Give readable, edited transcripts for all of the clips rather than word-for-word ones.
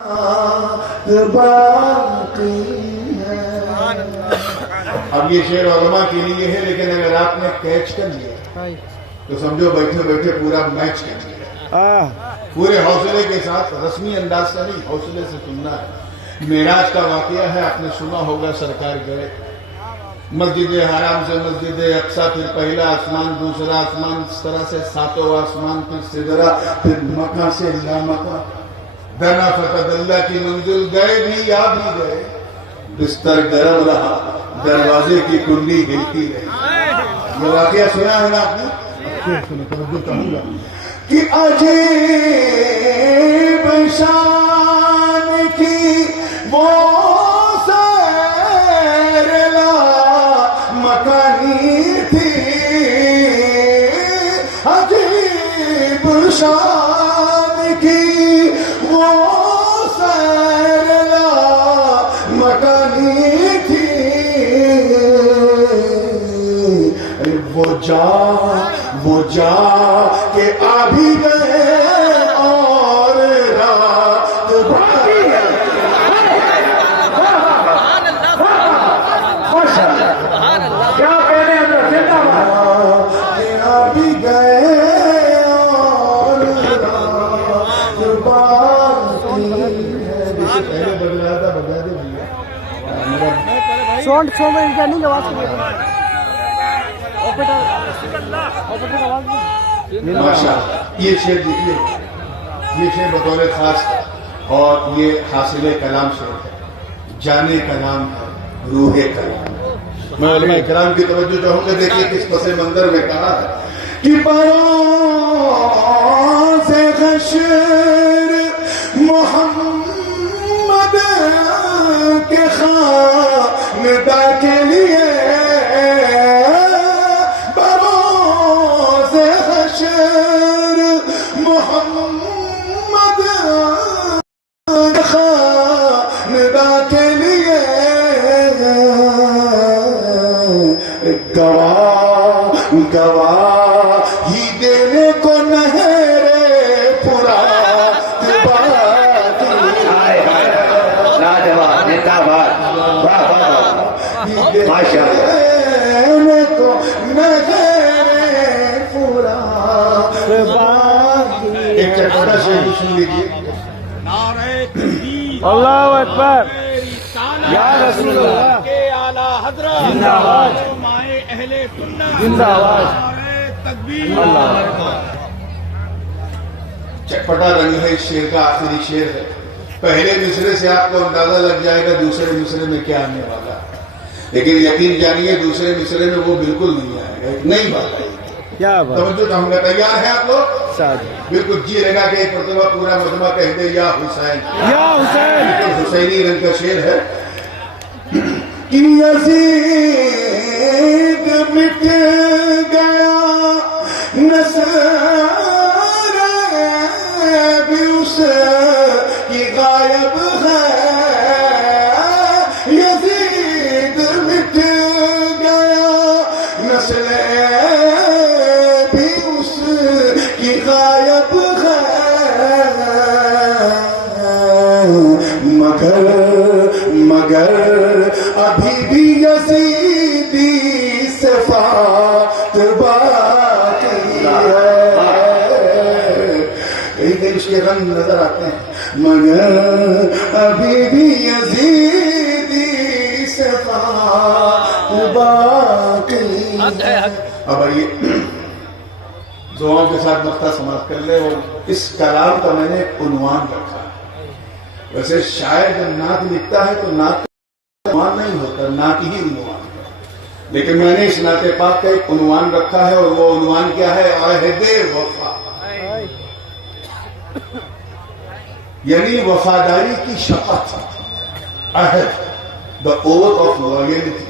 اب یہ شعر علماء کے لیے ہے، لیکن اگر آپ نے کیچ کر لیا تو سمجھو بیٹھے بیٹھے پورا میچ کر لیا، پورے حوصلے کے ساتھ، رسمی انداز سے نہیں، حوصلے سے سننا ہے۔ معراج کا واقعہ ہے، آپ نے سنا ہوگا، سرکار گئے مسجد حرام سے مسجد اقصیٰ، پھر پہلا آسمان، دوسرا آسمان، اس طرح سے ساتوں آسمان، پھر سدرہ، پھر مکہ سے لامکہ، دنا فتد اللہ کی منزل، گئے بھی یا بھی گئے، بستر گرم رہا، دروازے کی کنڈی ہلتی رہی۔ یہ واقعہ سنا ہے نا آپ نے؟ توجہ کہوں گا کہ عجیب شان کی وہ سیر لا مکانی تھی، عجیب شان کی وہ سیر لا مکانی تھی، وہ جا کہ آ بھی گئے اور رات باقی ہے۔ کیا کہہ رہے ہیں؟ آ بھی گئے اور رات باقی ہے۔ پہلے بدلا تھا، بدلا دے سونٹ سو میں کیا نہیں آواز یہ شعر دیکھیے، یہ شعر بطور خاص ہے اور یہ حاصل کلام شعر ہے، جانے کا نام ہے، روح کلام۔ میں علماء کرام کی توجہ چاہوں گا، دیکھیے کس پس منظر میں کہا ہے کہ بروز حشر محمد کے خانداں کے لیے، محمد خانداں کے لیے، گواہی دینے کو نہرے فرات باقی دینے کو نہرے فرات باقی۔ ایک چٹوٹا شعر سن لیجیے۔ اللہ اکبر، یا رسول اللہ کے اعلیٰ حضرت زندہ باد، علمائے اہل سنت زندہ باد، تکبیر۔ چٹپٹا رنگ ہے اس شعر کا، آخری شعر ہے۔ پہلے مصرے سے آپ کو اندازہ لگ جائے گا دوسرے مصرے میں کیا آنے والا ہے، لیکن یقین جانیے دوسرے مصرے میں وہ بالکل نہیں آئے گا، ایک نئی بات ہے۔ کیا بات، توجہ چاہوں گا، تیار ہیں آپ لوگ؟ ساتھ بالکل جی لگا کہ ایک مرتبہ پورا مجمع کہہ دے یا حسین، یا حسین۔ بالکل حسینی رنگ کا شعر ہے کہ یزید مٹ گیا نصر بھی اس کی غائب ہے، یزید مٹ گیا نسل بھی اس کی غائب ہے، مگر ابھی بھی یزیدی صفات باقی ہے۔ کئی کئی اس کے رنگ نظر آتے ہیں، مگر ابھی بھی یزیدی صفات باقی ہے۔ اب آئیے دعاؤں کے ساتھ نقطہ سماعت کر لے، اور اس کلام کا میں نے عنوان رکھا ہے۔ ویسے شاعر جب نعت لکھتا ہے تو نعت کا عنوان نہیں ہوتا، نعت ہی عنوان ہے، لیکن میں نے اس نعت پاک کا ایک عنوان رکھا ہے، اور وہ عنوان کیا ہے؟ عہد وفا، یعنی وفاداری کی شپت، عہد، the oath of loyalty۔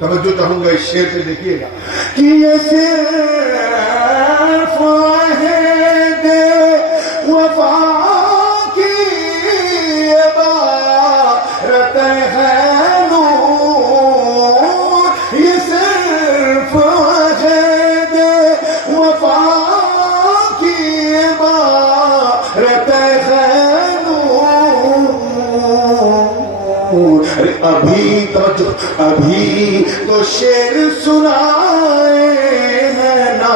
توجہ چاہوں گا اس شعر سے، دیکھیے گا کہ یہ صرف عہد وفا ابھی تو شعر سنائے ہیں نا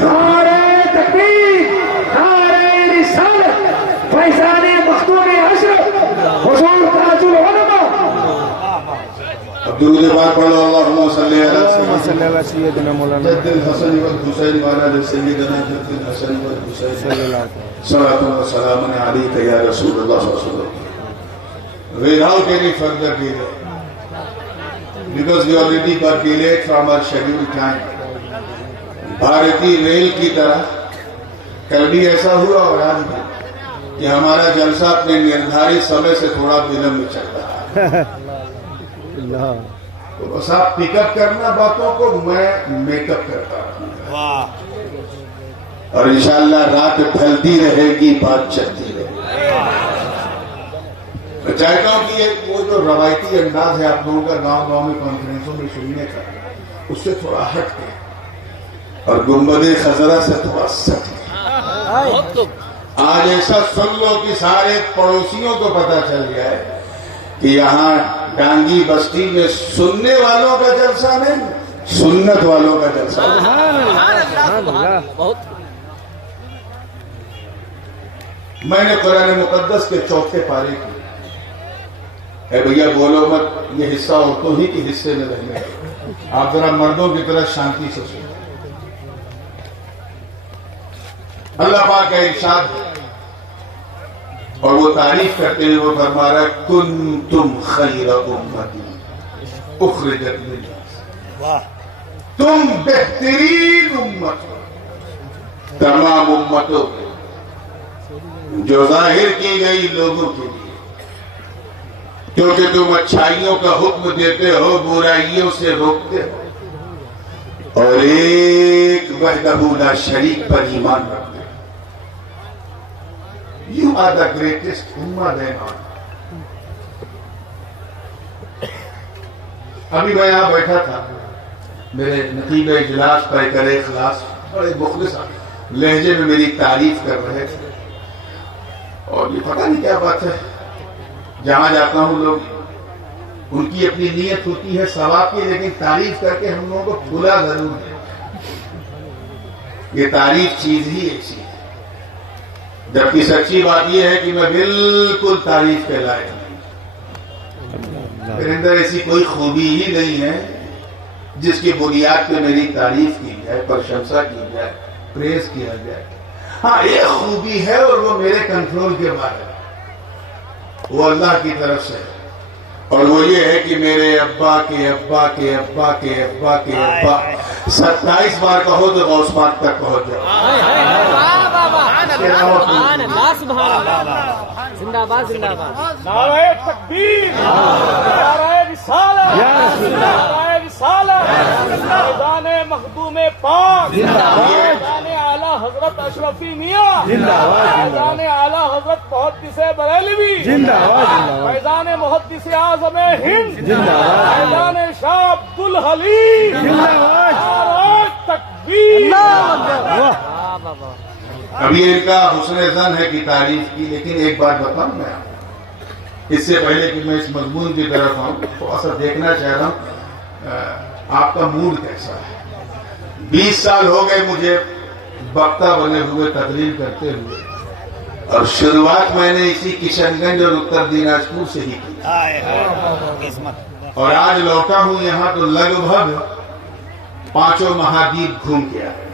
نعرہ تکبیر، نعرہ رسالت، فیضان مختوم عصر، حضور تاج العلماء۔ درود پاک پڑھو، اللہم صلی صلی اللہ سیدنا مولانا جد الحسن والحسین وعلی سیدنا جد الحسن والحسین صلی اللہ علیہ وسلم۔ صلاة و سلام علیک یا رسول اللہ صلی اللہ علیہ وسلم۔ Without any further delay, because we already got delayed from our scheduled time. بھارتی ریل کی طرح کل بھی ایسا ہوا اور آج بھی کہ ہمارا جلسہ اپنے نردھارت سمے سے تھوڑا ولمب میں چل رہا ہے۔ تو بس آپ پک اپ کرنا باتوں کو، میں میک اپ کرتا ہوں، اور انشاءاللہ رات ڈھلتی رہے گی، بات چلتی رہے گی۔ میں چاہتا ہوں کہ وہ جو روایتی انداز ہے آپ لوگوں کا گاؤں گاؤں میں کانفرنسوں میں سننے کا، اس سے تھوڑا ہٹ کے اور گنبد خضرا سے تھوڑا سٹ کے آج ایسا سن لو کہ سارے پڑوسیوں کو پتا چل جائے کہ یہاں ڈانگی بستی میں سننے والوں کا جلسہ نہیں، سنت والوں کا جلسہ ہے۔ میں نے قرآن مقدس کے چوتھے پارے کی، اے بھیا بولو مت، یہ حصہ عورتوں ہی کے حصے میں رہنے، آپ ذرا مردوں کی طرح شانتی سے سنیں۔ اللہ پاک کا ارشاد ہے اور وہ تعریف کرتے ہوئے وہ فرما رہا ہے کنتم خیر امتی اخرجت للناس، تم بہترین امت ہو تمام امتوں کے، جو ظاہر کی گئی لوگوں کے لیے، کیونکہ تم اچھائیوں کا حکم دیتے ہو، برائیوں سے روکتے ہو، اور ایک وحدہ لا شریک پر ایمان رکھتے ہو۔ You are the greatest ummah then on. ابھی میں یہاں بیٹھا تھا، میرے نقیب اجلاس پیکر اخلاص بڑے مخلص لہجے میں میری تعریف کر رہے تھے، اور یہ پتہ نہیں کیا بات ہے، جہاں جاتا ہوں لوگ ان کی اپنی نیت ہوتی ہے ثواب کی، لیکن تعریف کر کے ہم لوگوں کو بھلا ضرور ہے۔ یہ تعریف چیز ہی ایسی ہے، جبکہ سچی بات یہ ہے کہ میں بالکل تعریف کے لائق نہیں، میرے اندر ایسی کوئی خوبی ہی نہیں ہے جس کی بنیاد پہ میری تعریف کی جائے، پرشنسا کی جائے، پریز کیا جائے۔ ہاں ایک خوبی ہے اور وہ میرے کنٹرول کے باہر ہے، وہ اللہ کی طرف سے ہے، اور وہ یہ ہے کہ میرے ابا کے ابا کے ابا کے ابا کے ابا 27 بار کہو تو غوث پاک تک پہنچ جاؤ۔ زندہ باد زندہ باد۔ نعرہ تکبیر، نعرہ رسالت، نعرہ رسالت، فیضان مخدوم پاک، فیضان اعلیٰ حضرت اشرفی میاں، فیضان اعلیٰ حضرت محدث بریلوی، فیضان محدث اعظم ہند، فیضان شاہ عبد الحلیم، نعرہ تکبیر۔ ابھی ان کا حسن ظن ہے کہ تعریف کی، لیکن ایک بات بتاؤں میں آپ کو، اس سے پہلے کہ میں اس مضمون کی طرف آؤں، تھوڑا سا دیکھنا چاہ رہا ہوں آپ کا موڈ کیسا ہے۔ 20 سال ہو گئے مجھے وقتہ بنے ہوئے تقریر کرتے ہوئے، اور شروعات میں نے اسی کشن گنج اور اتر دیناجپور سے ہی کی، اور آج لوٹا ہوں یہاں تو لگ بھگ 5 مہادیپ گھوم کے آیا۔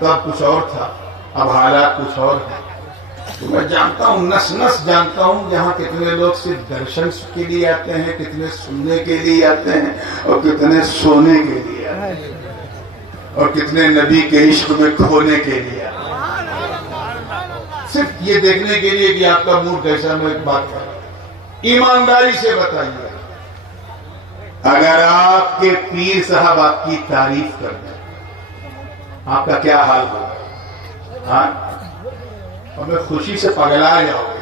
تب کچھ اور تھا، اب حالات کچھ اور ہیں، تو میں جانتا ہوں، نس نس جانتا ہوں یہاں کتنے لوگ صرف درشن کے لیے آتے ہیں، کتنے سننے کے لیے آتے ہیں، اور کتنے سونے کے لیے آتے ہیں، اور کتنے نبی کے عشق میں کھونے کے لیے آتے ہیں، صرف یہ دیکھنے کے لیے کہ آپ کا موڈ کیسا۔ میں ایک بات کر رہا ہوں، ایمانداری سے بتائیے، اگر آپ کے پیر صاحب آپ کی تعریف کر دیں آپ کا کیا حال ہوگا؟ ہاں، اور میں خوشی سے پگلا جاؤ گے۔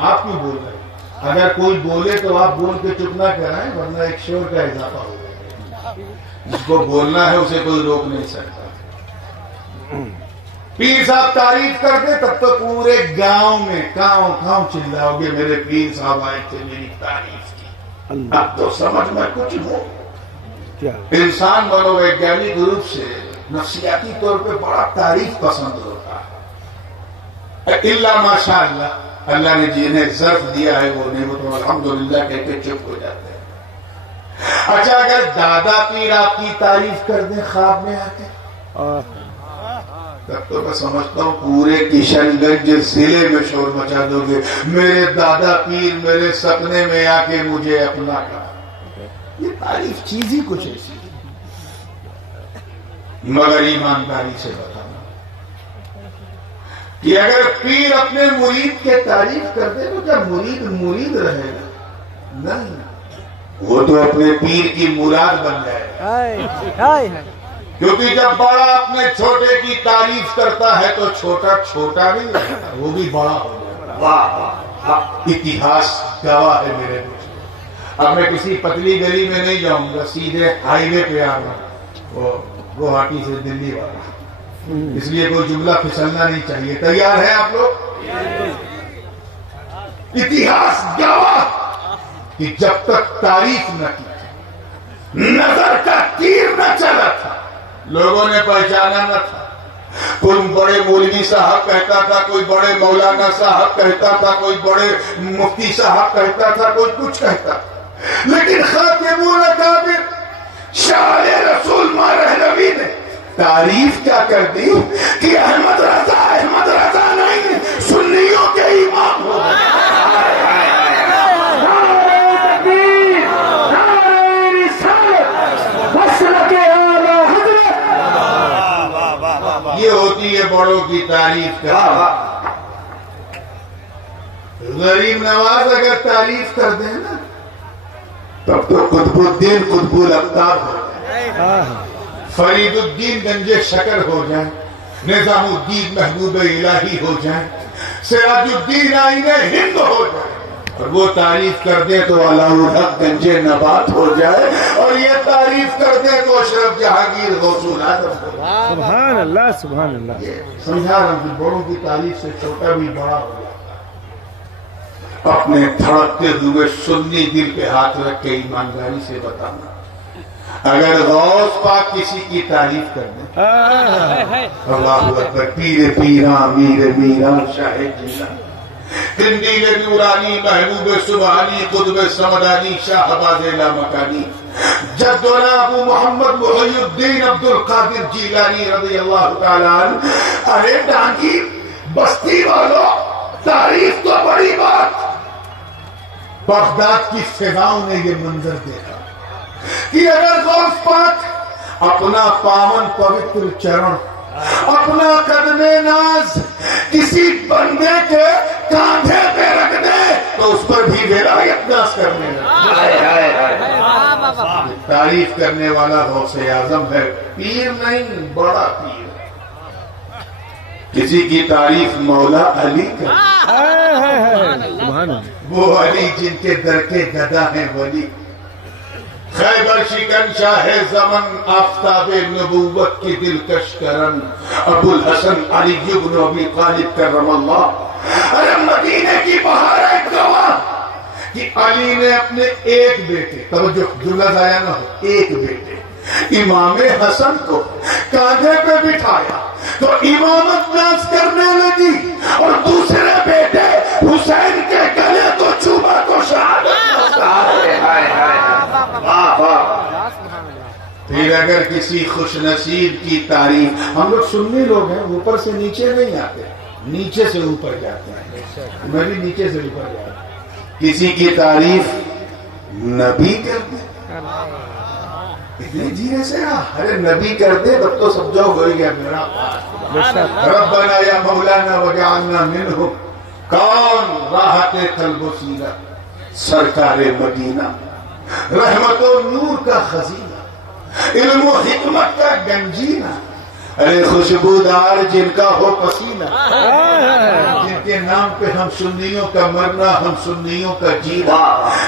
آپ کیوں بول رہے ہیں؟ اگر کوئی بولے تو آپ بول کے چپ نہ کرائیں، ورنہ ایک شور کا اضافہ ہوگا۔ جس کو بولنا ہے اسے کوئی روک نہیں سکتا۔ پیر صاحب تعریف کر دیں تب تو پورے گاؤں میں کاؤں چلاؤ گے میرے پیر صاحب آئے تھے میری تعریف کی. اب تو سمجھ میں کچھ ہو. انسان منوویگیانک روپ سے نفسیاتی طور پہ بڑا تعریف پسند ہوتا ہے. اللہ ماشاء اللہ، اللہ نے جنہیں ظرف دیا ہے وہ نعمت الحمدللہ کہہ کے چپ ہو جاتے ہیں. اچھا اگر دادا پیر آپ کی تعریف کر دیں خواب میں آتے تب تو میں سمجھتا ہوں پورے کشن گنج ضلع میں شور مچا دو گے، میرے دادا پیر میرے سپنے میں آ کے مجھے اپنا کہا. یہ تعریف چیز ہی کچھ ایسی ہے. مگر ایمانداری سے بتانا کہ اگر پیر اپنے مرید کے تعریف کر دے تو کیا مرید رہے گا؟ نہیں، وہ تو اپنے پیر کی مراد بن جائے گا. کیونکہ جب بڑا اپنے چھوٹے کی تعریف کرتا ہے تو چھوٹا نہیں رہتا، وہ بھی بڑا ہو جائے گا. اتہاس گواہ ہے میرے دوست. اب میں کسی پتلی گلی میں نہیں جاؤں گا، سیدھے ہائی وے پہ آنا، وہ گوہاٹی سے دلی والا، اس لیے کوئی جملہ پھسلنا نہیں چاہیے. تیار ہیں آپ لوگ؟ اتہاس گواہ کہ جب تک تعریف نہ کی، نظر کا تیر نہ چلا تھا، لوگوں نے پہچانا نہ تھا. کوئی بڑے مولوی صاحب کہتا تھا، کوئی بڑے مولانا صاحب کہتا تھا، کوئی بڑے مفتی صاحب کہتا تھا، کوئی کچھ کہتا تھا، لیکن خاتم الاکابر شاہ رسول مہرنوی نے تعریف کیا کر دی کہ احمد رضا نہیں، سنیوں کے امام ہو گئے. یہ ہوتی ہے بڑوں کی تعریف کرنا. غریب نواز اگر تعریف کر دیں نا تب تو قطب الدین قطب الاقطاب ہو جائے، فرید الدین گنج شکر ہو جائیں، نظام الدین محبوب الہی ہو جائیں، سراج الدین آئین ہند ہو جائے. اور وہ تعریف کر دیں تو علاء الحق گنج نبات ہو جائے، اور یہ تعریف کر دیں تو اشرف جہانگیر غوث العظم ہو جائے. سبحان اللہ سبحان اللہ. سمجھا رہا ہوں کہ بڑوں کی تعریف سے چھوٹا بھی بڑا ہو جاتا ہے. اپنے دھڑکتے ہوئے سنی دل پہ ہاتھ رکھ کے ایمانداری سے بتانا، اگر غوث پاک کسی کی تعریف کر دیں، اللہ اکبر، پیر پیران میر میران شاہ جیلانی، قندیل نورانی محبوب سبحانی قطب سمدانی شاہباز لامکانی، جدنا ابو محمد محی الدین عبد القادر جیلانی رضی اللہ تعالیٰ عنہ. ارے ڈانگی بستی والوں، تعریف تو بڑی بات. بغداد کی فضاؤں نے یہ منظر دیکھا کہ اگر غوث پاک اپنا پاون پوتر چرن، اپنا قدم ناز کسی بندے کے کاندھے پہ رکھ دے تو اس پر بھی ولایت ناز کرنے لگے. تعریف کرنے والا غوث اعظم ہے، پیر نہیں، بڑا پیر. کسی کی تعریف مولا علی کر، وہ علی جن کے در کے گدا ہیں ولی. خیبر شکن شاہ زمن آفتاب نبوت کی دلکش کرن، ابو الحسن علی بن ابی طالب کرم اللہ. ارے مدینے کی بہار ایک گواہ کہ علی نے اپنے ایک بیٹے، توجہ جملہ ضائع نہ ہو، ایک بیٹے امام حسن کو کاندھے پہ بٹھایا تو امامت ناز کرنے لگی، اور دوسرے بیٹے حسین کے گلے کو چوبا تو شہادت. پھر اگر کسی خوش نصیب کی تعریف، ہم لوگ سنی لوگ ہیں، اوپر سے نیچے نہیں آتے، نیچے سے اوپر جاتے ہیں. میں بھی نیچے سے اوپر جاتا ہوں. کسی کی تعریف نبی کرتے اتنے دھیرے سے، ارے نبی کرتے تب تو سمجھو ہو گیا میرا. ربنا یا مولانا وجعلنا منہم، کون راحت قلب و سینہ، سرکار مدینہ، رحمت و نور کا خزینہ، علم و حکمت کا گنجینہ. ارے خوشبودار جن کا ہو پسینہ، جن کے نام پہ ہم سنیوں کا مرنا، ہم سنیوں کا جینا،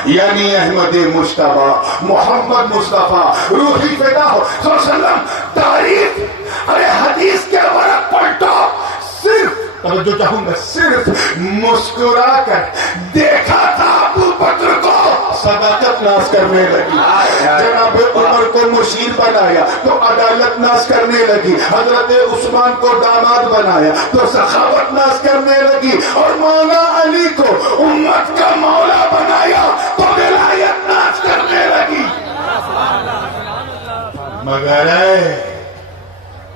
یعنی احمد مصطفیٰ محمد مصطفیٰ روحی فدا ہو صلی اللہ علیہ وسلم. تعریف، ارے حدیث کے ورق پلٹو، توجہ چاہوں گا، صرف مسکرا کر دیکھا تھا ابو بکر کو صداقت ناز کرنے لگی، جناب عمر کو مشیر بنایا تو عدالت ناز کرنے لگی، حضرت عثمان کو داماد بنایا تو سخاوت ناز کرنے لگی، اور مولا علی کو امت کا مولا بنایا تو ولایت ناز کرنے لگی۔ مگر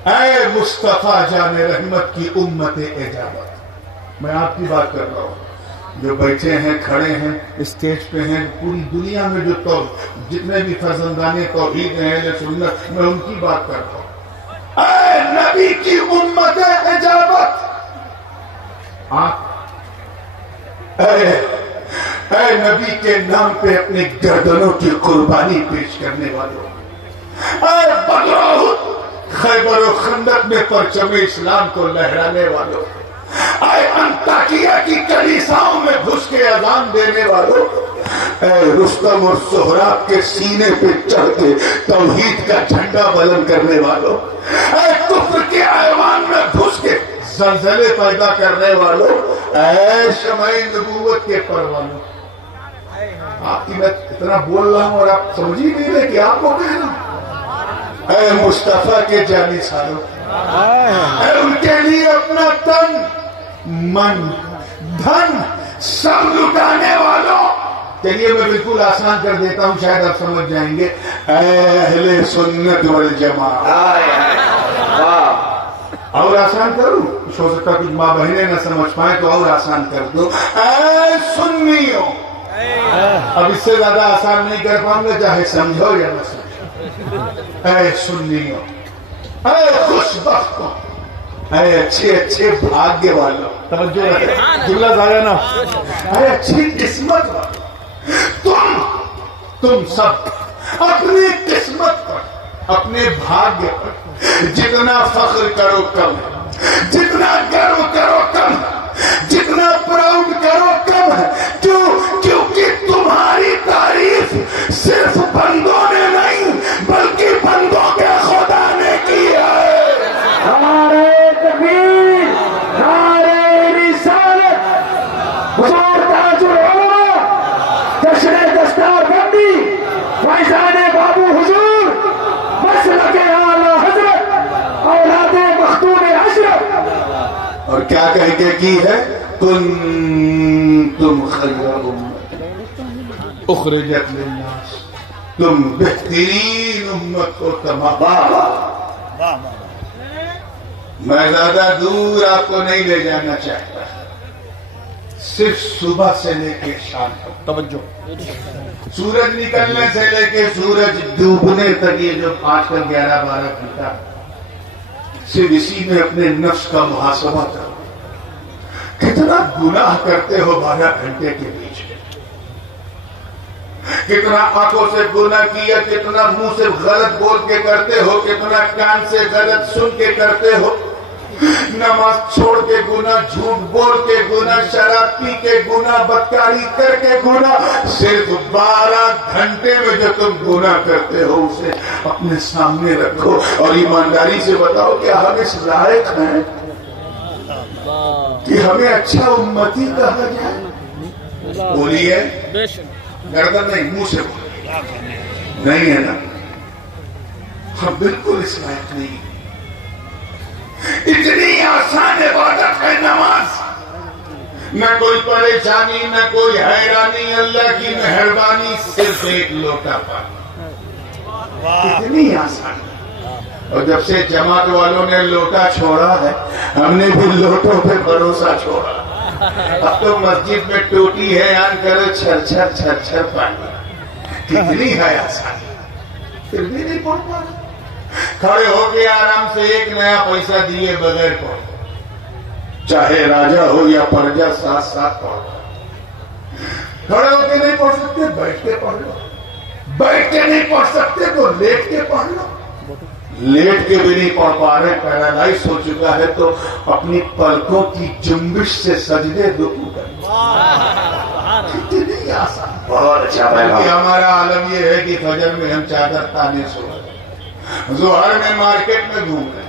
اے مصطفیٰ جان رحمت کی امت اجابت، میں آپ کی بات کر رہا ہوں، جو بیٹھے ہیں کھڑے ہیں اسٹیج پہ ہیں، پوری دنیا میں جو جتنے بھی فرزندان توحید ہیں اہل سنت، میں ان کی بات کر رہا ہوں۔ اے نبی کی امت اجابت، اے نبی کے نام پہ اپنی گردنوں کی قربانی پیش کرنے والوں، اے بدر احد خیبر و خندق میں پرچم اسلام کو لہرانے والوں، اے انطاکیہ کی کلیساؤں میں گھس کے اذان دینے والوں، اے رستم اور سہراب کے سینے پہ چڑھ کے توحید کا جھنڈا بلند کرنے والوں، اے کفر کے ایوان میں گھس کے زلزلے پیدا کرنے والوں، اے شمع نبوت کے پروانوں۔ آپ کی میں اتنا بول رہا ہوں اور آپ سمجھ ہی نہیں رہے کہ آپ کو کہنا، اے مصطفیٰ کے جانی سالوں، اے ان کے لیے اپنا تن من دھن سب لٹانے والوں۔ چلیے میں بالکل آسان کر دیتا ہوں، شاید آپ سمجھ جائیں گے، اے اہل سنت والجماعت۔ اور آسان کروں، کچھ ہو سکتا کچھ ماں بہنیں نہ سمجھ پائیں تو اور آسان کر دو، اے سنیوں۔ اب اس سے زیادہ آسان نہیں کر پاؤں گا، چاہے سمجھو یا نہ سمجھو۔ اے سنیوں، اے خوش بختوں، اے اچھے اچھے بھاگیہ والوں، توجہ رکھیں، جملہ ضائع نہ ہو، اے اچھی قسمت والوں، تم سب اپنی قسمت پر، اپنے بھاگیہ پر جتنا فخر کرو کم ہے، جتنا گرو کرو کم ہے، جتنا پراؤڈ کرو کم ہے، کیونکہ تمہاری تعریف صرف بندوں نے نہیں بلکہ بندوں کے خدا نے کی ہے۔ ہمارے تکبیر، نعرے رسالت، حضور تاج العلماء، جشن دستار بندی، فیضان بابو حضور، مسلک اعلی حضرت، اولاد مختوم اشرف۔ اور کیا کہہ کے کی ہے؟ کنتم خیر امت اخرجت للناس، تم بہترین امت کو تمام۔ میں زیادہ دور آپ کو نہیں لے جانا چاہتا، صرف صبح سے لے کے شام تک، توجہ، سورج نکلنے سے لے کے سورج ڈوبنے تک، یہ جو 5 کا 11-12 گھنٹہ، صرف اسی میں اپنے نفس کا محاسبہ کرو، کتنا گناہ کرتے ہو 12 گھنٹے کے بیچ میں، کتنا آنکھوں سے گناہ کیا، کتنا منہ سے غلط بول کے کرتے ہو، کتنا کان سے غلط سن کے کرتے ہو، نماز چھوڑ کے گناہ، جھوٹ بول کے گناہ، شراب پی کے گناہ، بدکاری کر کے گناہ، صرف 12 گھنٹے میں جو تم گناہ کرتے ہو اسے اپنے سامنے رکھو اور ایمانداری سے بتاؤ کہ ہم اس لائق ہیں کہ ہمیں اچھا امتی کہا جائے؟ بولیے، گردن نہیں، منہ سے بولیے، نہیں ہے نا؟ ہم بالکل اس لائق نہیں۔ اتنی آسان عبادت ہے نماز، نہ کوئی پریشانی، نہ کوئی حیرانی، اللہ کی مہربانی، صرف ایک لوٹا پانی، اتنی آسان۔ اور جب سے جماعت والوں نے لوٹا چھوڑا ہے، ہم نے بھی لوٹوں پہ بھروسہ چھوڑا۔ اب تو مسجد میں ٹوٹی ہے، آن کرو چھر چھر چھر چھر پانی، کتنی ہے آسانی، پھر بھی نہیں پڑھ پا رہے۔ کھڑے ہو کے آرام سے ایک نیا پیسہ دیے بغیر پڑھو، چاہے راجا ہو یا پرجا، ساتھ ساتھ پڑھو۔ کھڑے ہو کے نہیں پڑھ سکتے، بیٹھ کے پڑھ لو، بیٹھ کے نہیں پڑھ سکتے تو لیٹ کے پڑھ لو، لیٹ کے بھی نہیں پڑھ پا رہے، پیرالائز ہو چکا ہے تو اپنی پلکوں کی جنبش سے سجدے رکوع کرو۔ کتنی آسان، بہت اچھا۔ ہمارا عالم یہ ہے کہ فجر میں ہم چادر تانے سو رہے، ظہر میں مارکیٹ میں گھوم رہے،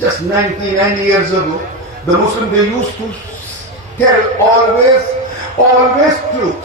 just 99 years ago, the Muslims they used to tell always truth,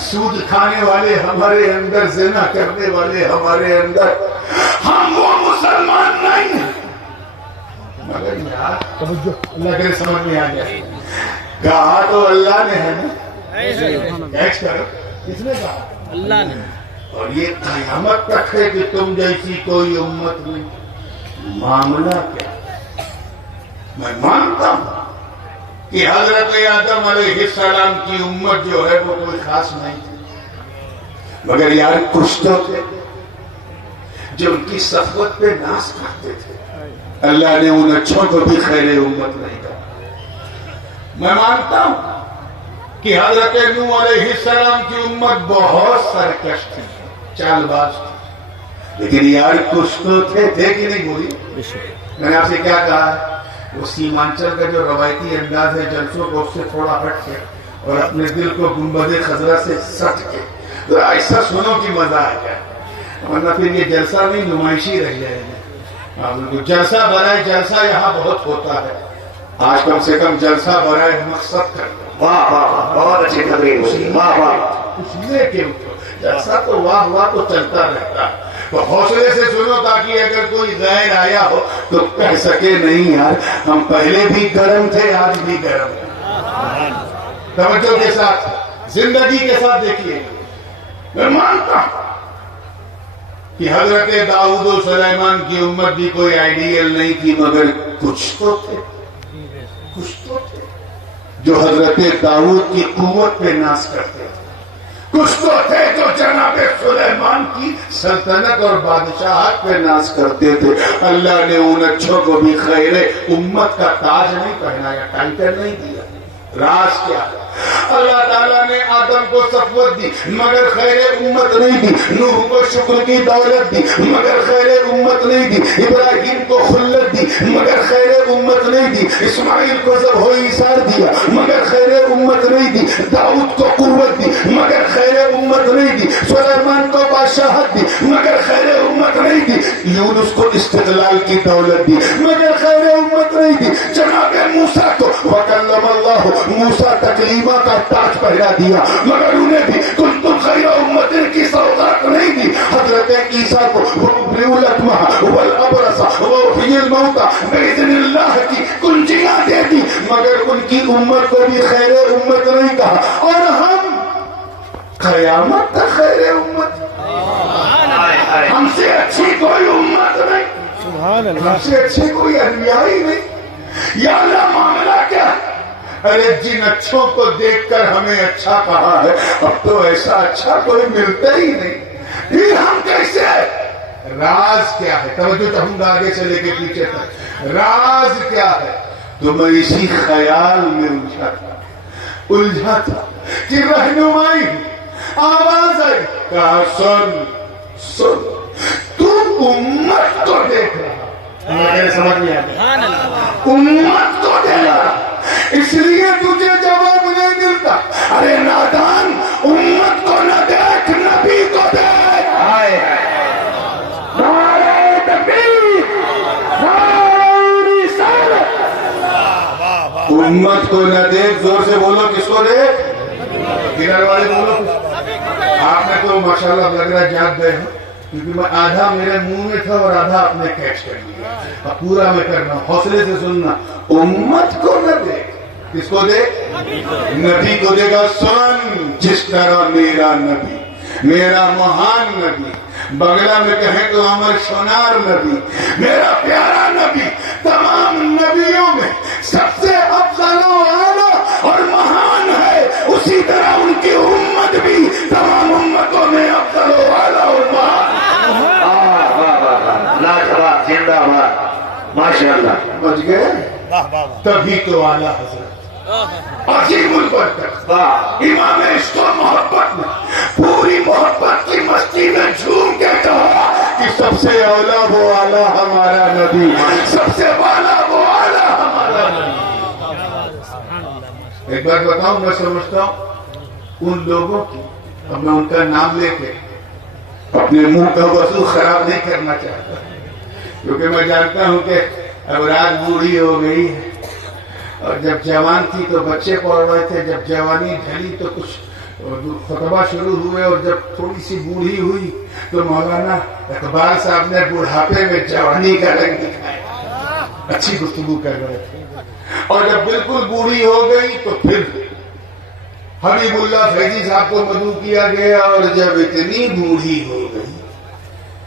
سود کھانے والے ہمارے اندر، زنا کرنے والے ہمارے اندر، ہم وہ مسلمان نہیں ہیں۔ مگر یار اللہ کے سمجھ میں آ جائے، کہا تو اللہ نے ہے نا، کیچ کرو، کس نے کہا؟ اللہ نے۔ اور یہ قیامت تک ہے کہ تم جیسی کوئی امت نہیں۔ معاملہ کیا؟ میں مانتا ہوں کہ حضرت آدم علیہ السلام کی امت جو ہے وہ کوئی خاص نہیں تھی، مگر یار کچھ تو تھے جو ان کی صفوت پہ ناز کرتے تھے۔ اللہ نے ان اچھوں کو بھی خیر امت نہیں کہا۔ میں مانتا ہوں کہ حضرت نوح علیہ السلام کی امت بہت سرکش تھی، چال باز تھی، لیکن یار کچھ تو تھے کہ نہیں بولی؟ میں نے آپ سے کیا کہا ہے، وہ سیمانچل کا جو روایتی انداز ہے جلسوں کو، اس سے تھوڑا ہٹ کے اور اپنے دل کو گنبد خضرا سے سٹ کے ذرا ایسا سنو کہ مزہ آ جائے، ورنہ پھر یہ جلسہ نہیں نمائشی رہ جائے گی۔ جلسہ برائے جلسہ یہاں بہت ہوتا ہے، آج کم سے کم جلسہ برائے مقصد کر دو۔ واہ واہ، بہت اچھی تقریر ہوئی، واہ واہ۔ اس لیے کہ جلسہ تو واہ واہ تو چلتا رہتا ہے، تو حوصلے سے سنو تاکہ اگر کوئی غیر آیا ہو تو کہہ سکے نہیں یار ہم پہلے بھی گرم تھے، آج بھی گرم ہیں۔ توجہ کے ساتھ، زندگی کے ساتھ دیکھیے، میں مانتا ہوں کہ حضرت داؤد و سلیمان کی امت بھی کوئی آئیڈیل نہیں تھی، مگر کچھ تو تھے جو حضرت داؤد کی قوت پہ ناز کرتے تھے، کچھ تو تھے جو جناب سلیمان کی سلطنت اور بادشاہت پہ ناز کرتے تھے۔ اللہ نے ان اچھوں کو بھی خیر امت کا تاج نہیں پہنایا، ٹائٹل نہیں دیا۔ راز کیا ہے؟ اللہ تعالیٰ نے آدم کو صفوت دی مگر خیر امت نہیں دی، نوح کو شکر کی دولت دی مگر خیر امت نہیں دی، ابراہیم کو خلت دی مگر خیر امت نہیں دی، اسماعیل کو ذبح و ایثار دیا مگر خیر امت نہیں دی، داؤد کو قوت دی مگر خیر امت نہیں دی، سلیمان کو بادشاہت دی مگر خیر امت نہیں دی، یونس کو استقلال کی دولت دی مگر خیر امت نہیں دی، جناب موسیٰ کو وکلم اللہ موسیٰ تکلیمہ کا تاج پہنا دیا مگر انہیں بھی کنتم خیر امت کی سوغات نہیں دی، حضرت عیسیٰ کو وَأُبْرِئُ الْأَكْمَحَ وَالْأَبْرَصَ وَأُحْيِي الْمَوْتَى بِإِذْنِ اللَّهِ کی کنجیاں دے دی مگر ان کی امت کو بھی خیر امت نہیں کہا، اور ہم قیامت تک خیر امت، ہم سے اچھی کوئی امت نہیں، ہم سے اچھی کوئی انبیاء ہی نہیں۔ یا اللہ معاملہ کیا ہے؟ ارے جن اچھوں کو دیکھ کر ہمیں اچھا کہا ہے، اب تو ایسا اچھا کوئی ملتا ہی نہیں، پھر ہم کیسے؟ راز کیا ہے؟ توجہ چاہوں گا آگے سے لے کے پیچھے تک، راز کیا ہے؟ تو میں اسی خیال میں الجھا تھا کہ رہنمائی آواز آئی، کہا سن تو امت کو دیکھ رہا، میرے سمجھ میں آیا، امت کو دیکھ رہا، اس لیے تجھے جواب نہیں ملتا۔ ارے نادان، امت کو نہ دیکھ، نبی کو دیکھ۔ نعرہ تکبیر، نعرہ رسالت۔ امت کو نہ دیکھ، زور سے بولو، کس کو دیکھ؟ گرر والے بولو۔ آپ نے تو ماشاءاللہ لگ رہا ہے جاگ گئے ہو، کیونکہ میں آدھا میرے منہ میں تھا اور آدھا آپ نے کیچ کر لیا، اب پورا میں کرنا، حوصلے سے سننا۔ امت کو نہ دیکھ، کس کو دیکھ؟ نبی کو دیکھا، سن جس طرح میرا نبی، میرا مہان نبی، بنگلہ میں کہیں تو امر شنار نبی، میرا پیارا نبی تمام نبیوں میں سب سے افضل و اعلیٰ اور مہان ہے، اسی طرح ان کی امت بھی تمام امتوں میں افضل و اعلیٰ اور مہان۔ لاجواب، زندہ باد، ماشاءاللہ۔ بچ گئے؟ تبھی تو اعلیٰ حضرت عظیم البرکت امام عشق و محبت میں پوری محبت کی مستی میں جھوم کے کہا کہ سب سے اولا وہ اعلیٰ ہمارا نبی، سب سے والا وہ اعلیٰ ہمارا نبی۔ ایک بات بتاؤں، میں سمجھتا ہوں ان لوگوں کی، اب میں ان کا نام لے کے اپنے منہ کا وضو خراب نہیں کرنا چاہتا، کیونکہ میں جانتا ہوں کہ اب رات بوڑھی ہو گئی ہے، اور جب جوان تھی تو بچے پڑھ رہے تھے، جب جوانی ڈھلی تو کچھ خطبہ شروع ہوئے اور جب تھوڑی سی بوڑھی ہوئی تو مولانا اقبال صاحب نے بڑھاپے میں جوانی کا رنگ دکھایا. اچھی گفتگو کر رہے تھے. اور جب بالکل بوڑھی ہو گئی تو پھر حبیب اللہ فیضی صاحب کو مدعو کیا گیا. اور جب اتنی بوڑھی ہو گئی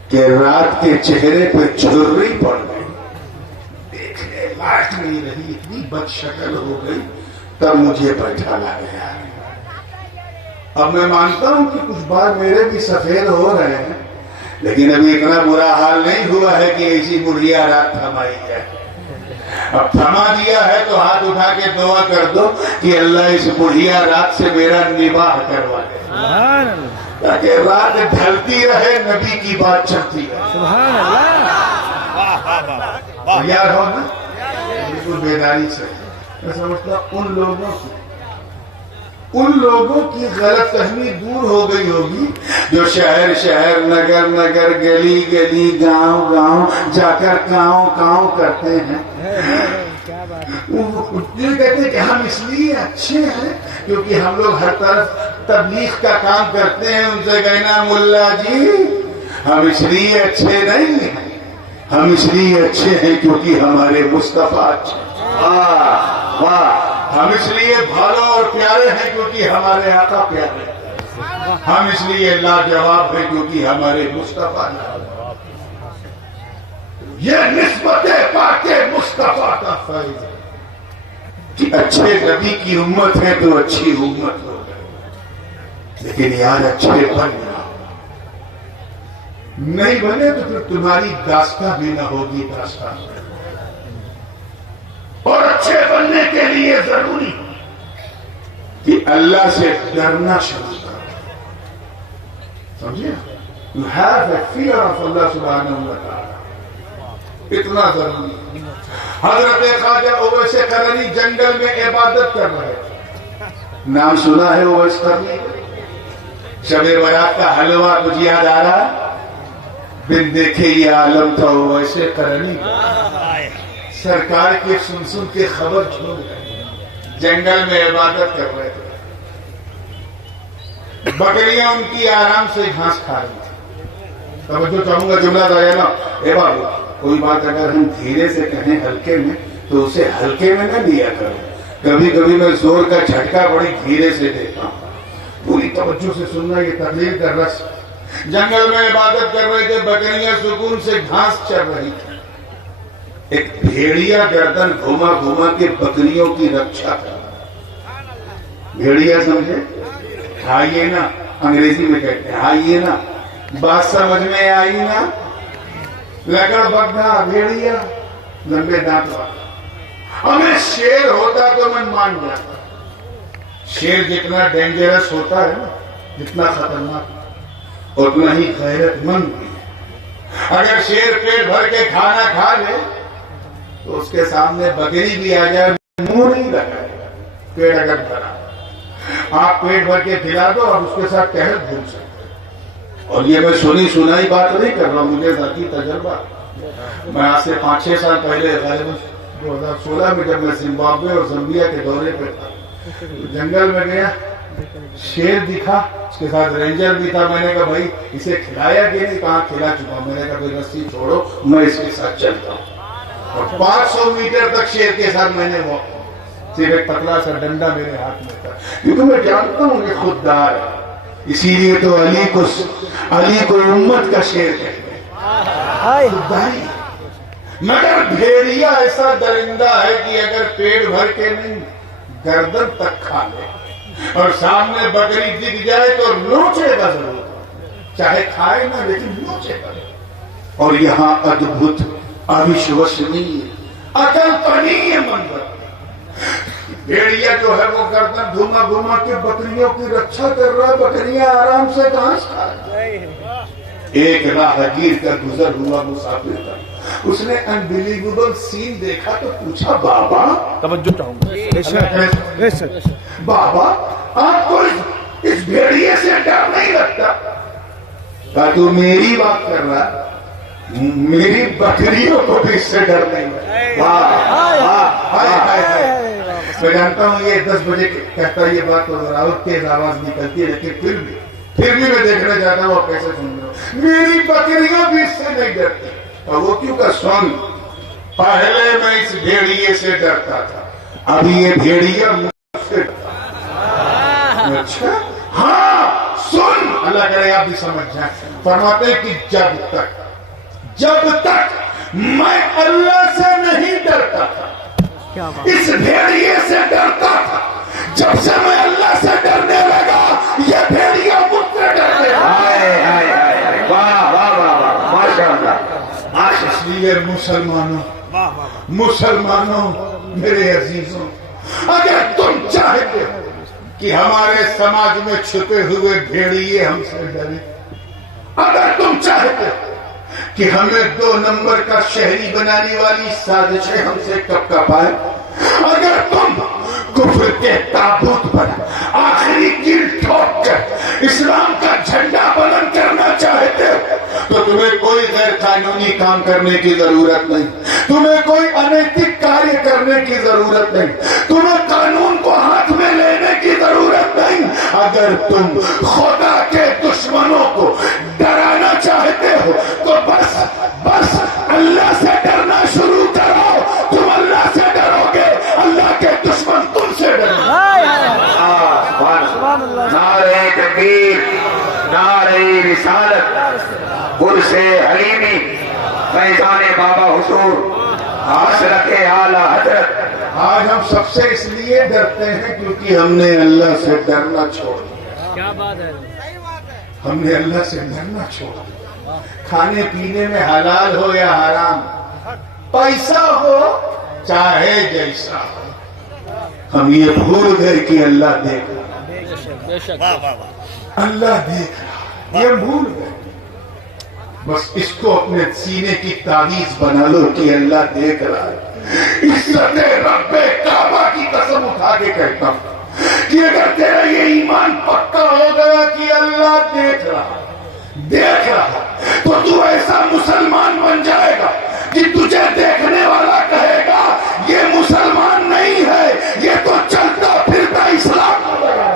کہ رات کے چہرے پہ جھرری پڑ گئی, دیکھنے لائق نہیں رہی, اتنی بد شکل ہو گئی, تب مجھے بیٹھالا گیا. اب میں مانتا ہوں کہ کچھ بار میرے بھی سفید ہو رہے ہیں, لیکن ابھی اتنا برا حال نہیں ہوا ہے کہ ایسی بڑھیا رات تھمائی ہے. اب تھما دیا ہے تو ہاتھ اٹھا کے دعا کر دو کہ اللہ اس بڑھیا رات سے میرا نباہ کروا دے, تاکہ رات ڈھلتی رہے, نبی کی بات چلتی رہے. یاد ہو نا, بالکل بیداری سے. میں سمجھتا ہوں ان لوگوں کی غلط فہمی دور ہو گئی ہوگی جو شہر شہر, نگر نگر, گلی گلی, گاؤں گاؤں جا کر کاؤں کاؤں کرتے ہیں. یہ کہتے ہیں کہ ہم اس لیے اچھے ہیں کیونکہ ہم لوگ ہر طرف تبلیغ کا کام کرتے ہیں. ان سے کہنا ملا جی ہم اس لیے اچھے نہیں ہیں, ہم اس لیے اچھے ہیں کیونکہ ہمارے مصطفیٰ اچھے. واہ واہ. ہم اس لیے بھالو اور پیارے ہیں کیونکہ ہمارے آقا پیارے ہیں. ہم اس لیے لاجواب ہیں کیونکہ ہمارے مصطفیٰ لاجواب. یہ نسبت پاک مصطفیٰ کا فیض ہے کہ اچھے نبی کی امت ہے تو اچھی امت ہو گئی. لیکن یار اچھے بن جاؤ, نہیں بنے تو پھر تمہاری داستان بھی نہ ہوگی داستان. اور اچھے بننے کے لیے ضروری کہ اللہ سے ڈرنا شروع کرو. سمجھے؟ You have a fear of Allah subhanahu wa ta'ala. اتنا ضروری. حضرت خواجہ اویس قرنی جنگل میں عبادت کر رہے تھے. نام سنا ہے اویس قرنی؟ شب برات کا حلوہ کچھ یاد آ رہا؟ بن دیکھے یہ عالم تھا اویس قرنی. سرکار کی سن کے خبر چھوڑ گئے, جنگل میں عبادت کر رہے تھے. بکریاں ان کی آرام سے گھاس کھا رہی تھی. توجہ چاہوں گا جملہ دایا نا, اے بابو کوئی بات اگر ہم دھیرے سے کہیں ہلکے میں تو اسے ہلکے میں نہ لیا کرو. کبھی کبھی میں زور کا جھٹکا بڑی دھیرے سے دیتا ہوں. پوری توجہ سے سننا, یہ تقریر کا رس. جنگل میں عبادت کر رہے تھے, بکریاں سکون سے گھاس چر رہی تھی. ایک بھیڑیا گردن گھوما گھوما کے بکریوں کی رکشا کر. بھیڑیا سمجھے؟ آئیے نا, انگریزی میں کہتے ہیں آئیے نا. بات سمجھ میں آئی نا؟ لکڑ بگھا بھیڑیا, لمبے دانت والا. ہمیں شیر ہوتا تو میں مان جاتا. شیر جتنا ڈینجرس ہوتا ہے نا, جتنا خطرناک, اتنا ہی غیرت مند بھی ہے. اگر شیر پیٹ بھر کے کھانا کھا لے تو اس کے سامنے بکری بھی آ جائے منہ نہیں لگائے گا. پیٹ اگر بھرا, آپ پیٹ بھر کے کھلا دو اور اس کے ساتھ ٹہل گھوم سکتے. اور یہ میں سنی سنائی بات نہیں کر رہا ہوں, مجھے ذاتی تجربہ. میں آج سے 5-6 سال پہلے غالباً 2016 میں جب میں زمبابوے اور زمبیا کے دورے پہ تھا, جنگل میں گیا, شیر دکھا, اس کے ساتھ رینجر بھی تھا. میں نے کہا بھائی اسے کھلایا کہ نہیں؟ کہاں کھلا چکا. میں نے کہا کوئی رسی چھوڑو, میں اس کے ساتھ چلتا ہوں. اور 500 میٹر تک شیر کے ساتھ میں نے واک. صرف ایک پتلا سا ڈنڈا میرے ہاتھ میں تھا, کیونکہ میں جانتا ہوں کہ خوددار ہے. اسی لیے تو علی کو امت کا شیر کہتے ہیں. خودداری. مگر بھیڑیا ایسا درندہ ہے کہ اگر پیٹ بھر کے نہیں گردن تک کھا لے اور سامنے بکری دکھ جائے تو نوچے گا ضرور, چاہے کھائے نہ لیکن نوچے گا. اور یہاں ادبھت اوشوسنیہ عقل پنی منظر. بھیڑیا جو ہے وہ گردن گھوما گھوما کے بکریوں کی رکشا کر رہا ہے, بکریاں آرام سے گھاس کھا رہی ہیں. ایک راہگیر کا گزر ہوا مسافر تھا, اس نے انبلیویبل سین دیکھا تو پوچھا بابا, توجہ چاہوں گا, بابا آپ کو اس بھیڑیے سے ڈر نہیں لگتا؟ کہا تو میری بات کر رہا, میری بکریوں کو بھی اس سے ڈر نہیں لگتا. میں جانتا ہوں یہ 10 بجے کہتا ہے یہ بات تو راوت تیز آواز نکلتی ہے، لیکن پھر بھی میں دیکھنا چاہتا ہوں وہ کیسے سن رہا ہوں. میری بکریاں بھی اس سے نہیں ڈرتی. اور وہ کیوں کا سن، پہلے میں اس بھیڑیے سے ڈرتا تھا، ابھی یہ بھیڑیا مجھ سے ڈرتا. اچھا ہاں سن، اللہ کرے آپ بھی سمجھ جائیں. فرماتے ہیں کہ جب تک میں اللہ سے نہیں ڈرتا تھا، اس بھیڑیے سے ڈرتا تھا. جب سے میں اللہ سے ڈرنے لگا یہ بھیڑیا مجھ سے ڈرنے لگا. واہ واہ واہ واہ، ماشاء اللہ. اس لیے مسلمانوں میرے عزیزوں، اگر تم چاہتے ہو کہ ہمارے سماج میں چھپے ہوئے بھیڑیے ہم سے ڈرے، اگر تم چاہتے ہو کہ ہمیں 2 نمبر کا شہری بنانے والی سازشیں ہم سے کپکپائے، اگر تم کفر کے تابوت پر آخری کیل ٹھوک کر اسلام کا جھنڈا بلند کرنا چاہتے ہو تو تمہیں کوئی غیر قانونی کام کرنے کی ضرورت نہیں، تمہیں کوئی انیتک کاریہ کرنے کی ضرورت نہیں، تمہیں قانون کو ہاتھ میں لینے کی ضرورت نہیں. اگر تم خدا کے دشمنوں کو ڈرانا چاہتے ہو تو بس اللہ سے ڈرنا شروع کرو. تم اللہ سے ڈرو گے، اللہ کے دشمن تم سے ڈریں گے. نعرہ تکبیر، نعرہ رسالت، عرس حلیمی، فیضان بابا حضور، حضرت اعلیٰ حضرت. آج ہم سب سے اس لیے ڈرتے ہیں کیونکہ ہم نے اللہ سے ڈرنا چھوڑ دیا. کیا بات ہے، ہم نے اللہ سے ڈرنا چھوڑ دیا. کھانے پینے میں حلال ہو یا حرام، پیسہ ہو چاہے جیسا ہو، ہم یہ بھول گئے کہ اللہ دیکھ رہا. بے شک اللہ دیکھ رہا، یہ بھول گئے. بس اس کو اپنے سینے کی تعویذ بنا لو کہ اللہ دیکھ رہا ہے. عزت رب کعبہ کی قسم اٹھا کے کہتا ہوں کہ اگر تیرا یہ ایمان پکا ہو گیا کہ اللہ دیکھ رہا تو تو ایسا مسلمان بن جائے گا کہ تجھے دیکھنے والا کہے گا یہ مسلمان نہیں ہے، یہ تو چلتا پھرتا اسلام نظر آیا.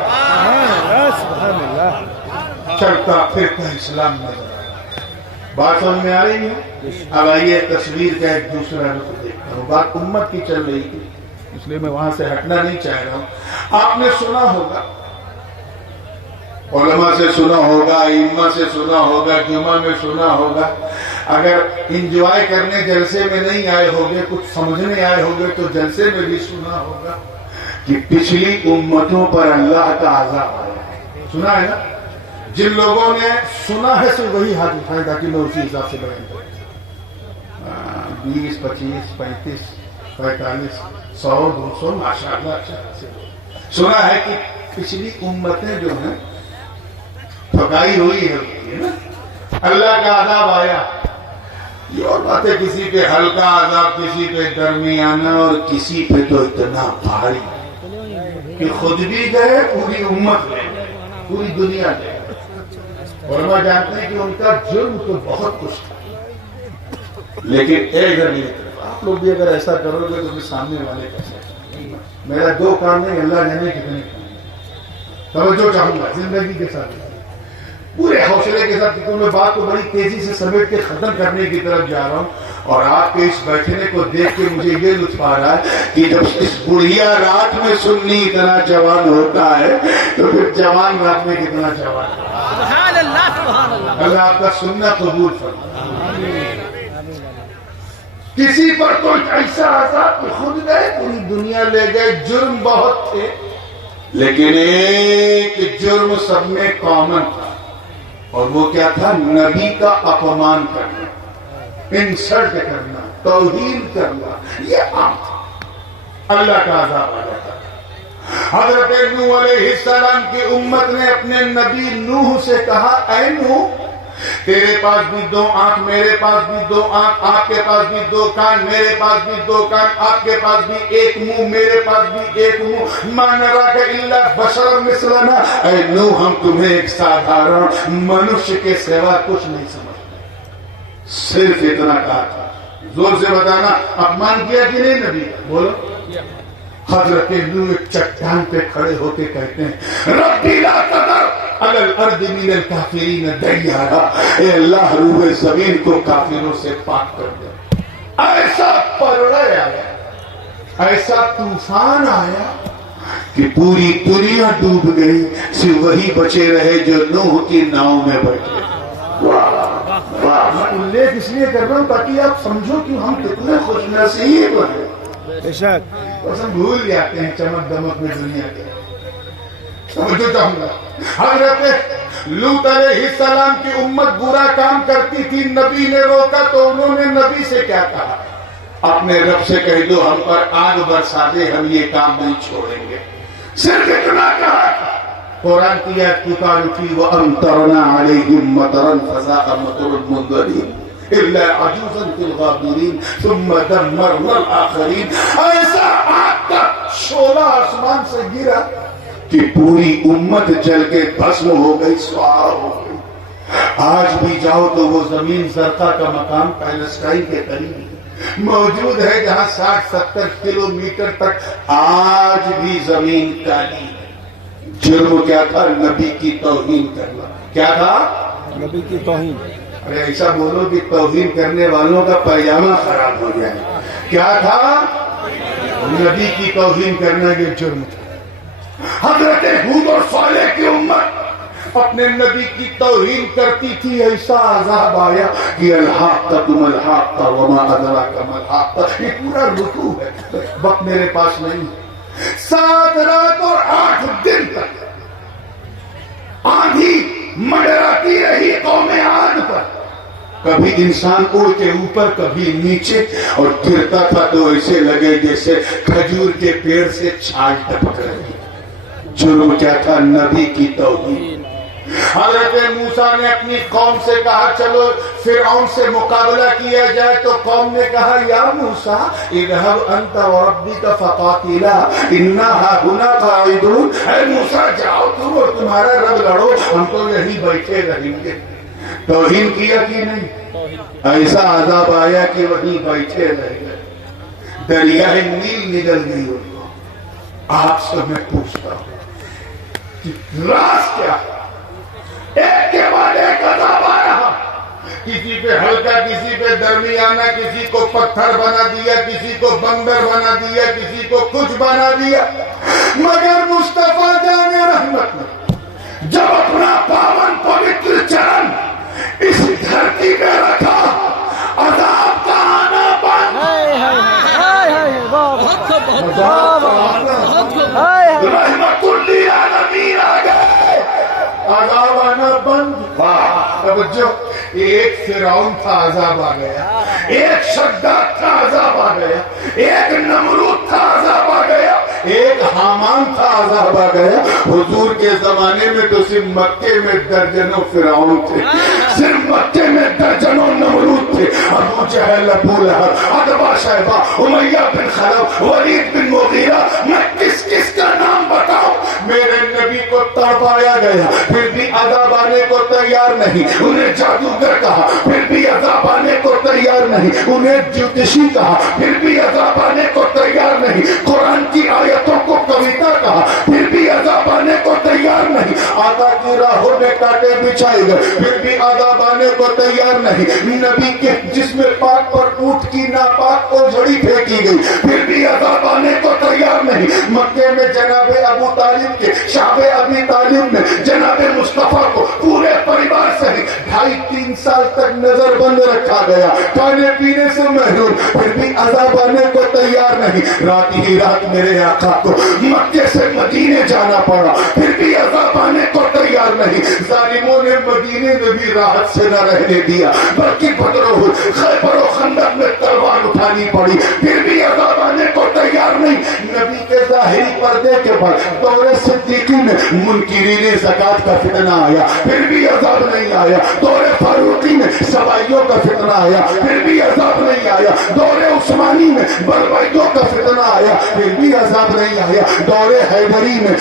چلتا پھرتا اسلام نظر آیا. بات سمجھ میں آ رہی ہے؟ اب آئیے تصویر کا ایک دوسرا رخ دیکھتا ہوں. بات امت کی چل رہی تھی اس لیے میں وہاں سے ہٹنا نہیں چاہ رہا ہوں. آپ نے سنا ہوگا، علماء سے سنا ہوگا، ائمہ سے سنا ہوگا، جمعہ میں سنا ہوگا. اگر انجوائے کرنے جلسے میں نہیں آئے ہوگے، کچھ سمجھنے آئے ہوگے تو جلسے میں بھی سنا ہوگا کہ پچھلی امتوں پر اللہ کا عذاب آیا ہے. سنا ہے نا؟ جن لوگوں نے سنا ہے صرف وہی ہاتھ اٹھائے تاکہ میں اسی حساب سے بیان کروں. 20 25 35 45 100 200 ماشاءاللہ اچھا سنا ہے کہ پچھلی امتیں جو ہیں پھکائی ہوئی ہے نا، اللہ کا عذاب آیا. یہ اور بات ہے، کسی پہ ہلکا عذاب، کسی پہ درمیانہ، اور کسی پہ تو اتنا بھاری کہ خود بھی گئے، پوری امت گئے، پوری دنیا گئے. علماء جانتے ہیں کہ ان کا جرم تو بہت کچھ تھا، لیکن ایک ذریعے طرف آپ لوگ بھی اگر ایسا کرو گے تو سامنے والے کیسے. میرا 2 کام نہیں، اللہ جانے کتنے کام. توجہ چاہوں گا زندگی کے ساتھ پورے حوصلے کے ساتھ، کیونکہ میں بات کو بڑی تیزی سے سمیٹ کے ختم کرنے کی طرف جا رہا ہوں. اور آپ کے اس بیٹھنے کو دیکھ کے مجھے یہ لطف آ رہا ہے کہ جب اس بڑھیا رات میں سنی اتنا جوان ہوتا ہے تو پھر جوان رات میں کتنا جوان ہوتا ہے. سبحان اللہ سبحان اللہ. اللہ آپ کا سننا قبول فرمائے. کسی پر کوئی ایسا عذاب کہ خود گئے، پوری دنیا لے گئے. جرم بہت تھے لیکن ایک جرم سب میں کامن تھا، اور وہ کیا تھا؟ نبی کا اپمان کرنا، انسلٹ کرنا، توہین کرنا. یہ عام تھا. اللہ کا عذاب آ جاتا تھا. حضرت نوح علیہ السلام کی امت نے اپنے نبی نوح سے کہا، اے نوح تیرے پاس بھی 2 آنکھ، میرے پاس بھی 2 آنکھ، آپ کے پاس بھی 2 کان، میرے پاس بھی 2 کان، آپ کے پاس بھی 1 منہ، میرے پاس بھی 1 منہ. ما نراک الا بشرا مثلنا. اے نوح ہم تمہیں ایک سادھارن منشیہ کے سوا کچھ نہیں سمجھتے. صرف اتنا کہا تھا. زور سے بتانا اپمان کیا کہ نہیں نبی؟ بولو. حضرت نوح ایک چٹان پہ کھڑے ہو کے کہتے ہیں ربی لا تذر علی الارض من الکافرین دیارا، اے اللہ روح زمین کو کافروں سے پاک کر دے۔ ایسا پرڑے آیا، ایسا طوفان آیا کہ پوری دنیا ڈوب گئی، صرف وہی بچے رہے جو نوح کی ناؤ میں بیٹھے۔ میں الیکھ اس لیے کر رہا ہوں تاکہ آپ سمجھو کہ ہم کتنے خوش نصیب ہیں۔ بے شک بس ہم بھول جاتے ہیں چمک دمک میں دنیا کے۔ سمجھو چاہوں گا حضرت لوط علیہ السلام کی امت برا کام کرتی تھی، نبی نے روکا تو انہوں نے نبی سے کیا کہا؟ اپنے رب سے کہہ دو ہم پر آگ برسا دے، ہم یہ کام نہیں چھوڑیں گے، صرف اتنا کہا تھا۔ قرآن کی آیت پکار اٹھی وَأَمْطَرْنَا عَلَيْهِمْ مَطَرًا فَسَاءَ مَطَرُ الْمُنذَرِينَ إِلَّا عَجُوزًا فِي الْغَابِرِينَ ثُمَّ دَمَّرْنَا الْآخَرِينَ۔ ایسا آگ کا شعلہ آسمان سے گرا کہ پوری امت جل کے بھسم ہو گئی، سوار ہو گئی۔ آج بھی جاؤ تو وہ زمین زرقہ کا مقام پیلسٹائن کے قریب موجود ہے جہاں 60-70 کلومیٹر تک آج بھی زمین کالی ہے۔ جرم کیا تھا؟ نبی کی توہین کرنا۔ کیا تھا؟ نبی کی توہین۔ ارے ایسا بولو کہ توہین کرنے والوں کا پیجامہ خراب ہو جائے۔ کیا تھا؟ نبی کی توہین کرنا یہ جرم تھا۔ حضرت ہود اور صالح کی امت اپنے نبی کی توہین کرتی تھی، ایسا عذاب آیا کہ الحاقۃ ما الحاقۃ وما ادراک ما الحاقۃ۔ یہ پورا رکوع ہے، وقت میرے پاس نہیں ہے۔ 7 رات اور 8 دن تک آندھی منڈراتی رہی قوم عاد پر، کبھی انسان اڑ کے اوپر کبھی نیچے، اور گرتا تھا تو ایسے لگے جیسے کھجور کے پیڑ سے چھال ٹپک رہی۔ جرم کیا تھا؟ نبی کی توہین۔ حضرت موسیٰ نے اپنی قوم سے کہا چلو فرعون سے مقابلہ کیا جائے، تو قوم نے کہا یا موسیٰ اذهب انت وربك فقاتلا انا هاهنا قاعدون۔ اے موسیٰ جاؤ تم اور تمہارا رب لڑو، ہم تو یہیں بیٹھے رہیں گے۔ توہین کیا کہ نہیں؟ ایسا عذاب آیا کہ وہیں بیٹھے رہ گئے، دریائے نیل نگل گئی ان کو۔ آپ سے میں پوچھتا ہوں راز کیا؟ ایک کے بعد ایک عذاب آ رہا، کسی پہ ہلکا، کسی پہ درمیانہ، کسی کو پتھر بنا دیا، کسی کو بندر بنا دیا، کسی کو کچھ بنا دیا، مگر مصطفیٰ جان رحمت نے جب اپنا پاون پوتر چرن اس دھرتی پہ رکھا، عذاب کا آنا بند۔ رحمت للعالمین آ گئے، عذاب آنا بند۔ توجہ، ایک فرعون تھا عذاب آ گیا، ایک شداد تھا عذاب آ گیا، ایک نمرود تھا عذاب آ گیا، ایک حامان تھا عذاب آ گیا۔ حضور کے زمانے میں تو صرف مکے میں درجنوں فرعون تھے، صرف مکے میں درجنوں نمرود تھے، ابو جہل، ابو لہب، عتبہ، شیبہ، امیہ بن خلف، ولید بن مغیرہ، میں کس کس کا نام بتاؤں؟ میرے نبی کو تڑپایا گیا، پھر بھی عذاب آنے کو تیار نہیں، انہیں جادوگر کہا، پھر بھی عذاب آنے کو تیار نہیں، انہیں جوتشی کہا، پھر بھی عذاب آنے کو تیار نہیں، قرآن کی آیتوں کو کویتا کہا، پھر بھی عذاب آنے کو تیار نہیں، آقا کی راہوں میں کانٹے بچھائے گئے، پھر بھی عذاب آنے کو تیار نہیں، نبی کے جسم پاک پر اونٹ کی ناپاک کو جھڑی پھینکی گئی، پھر بھی عذاب آنے کو تیار نہیں، مکے میں جناب ابو طالب کے شعب ابی طالب نے جناب مصطفیٰ کو پورے پریوار سے 2.5-3 سال تک نظر بند رکھا گیا، کھانے پینے سے محروم، پھر بھی عذاب آنے کو تیار نہیں۔ رات ہی رات میرے آقا کو مکے سے مدینے جانا پڑا، پھر بھی عذاب آنے کو تیار نہیں۔ ظالموں نے مدینے میں بھی راحت سے نہ رہنے دیا، بلکہ بدر و خیبر و خندق میں تلوار اٹھانی پڑی، پھر بھی عذاب آنے کو تیار نہیں۔ نبی کے ظاہری پردے کے بعد دور صدیقی میں منکرین زکات کا فتنہ آیا، پھر بھی عذاب نہیں آیا۔ دور فاروقی میں سوائیوں کا فتنہ آیا، پھر بھی عذاب نہیں آیا۔ دور عثمانی میں بلوائیوں کا فتنہ آیا، پھر بھی عذاب نہیں آیا۔ دور حیدری میں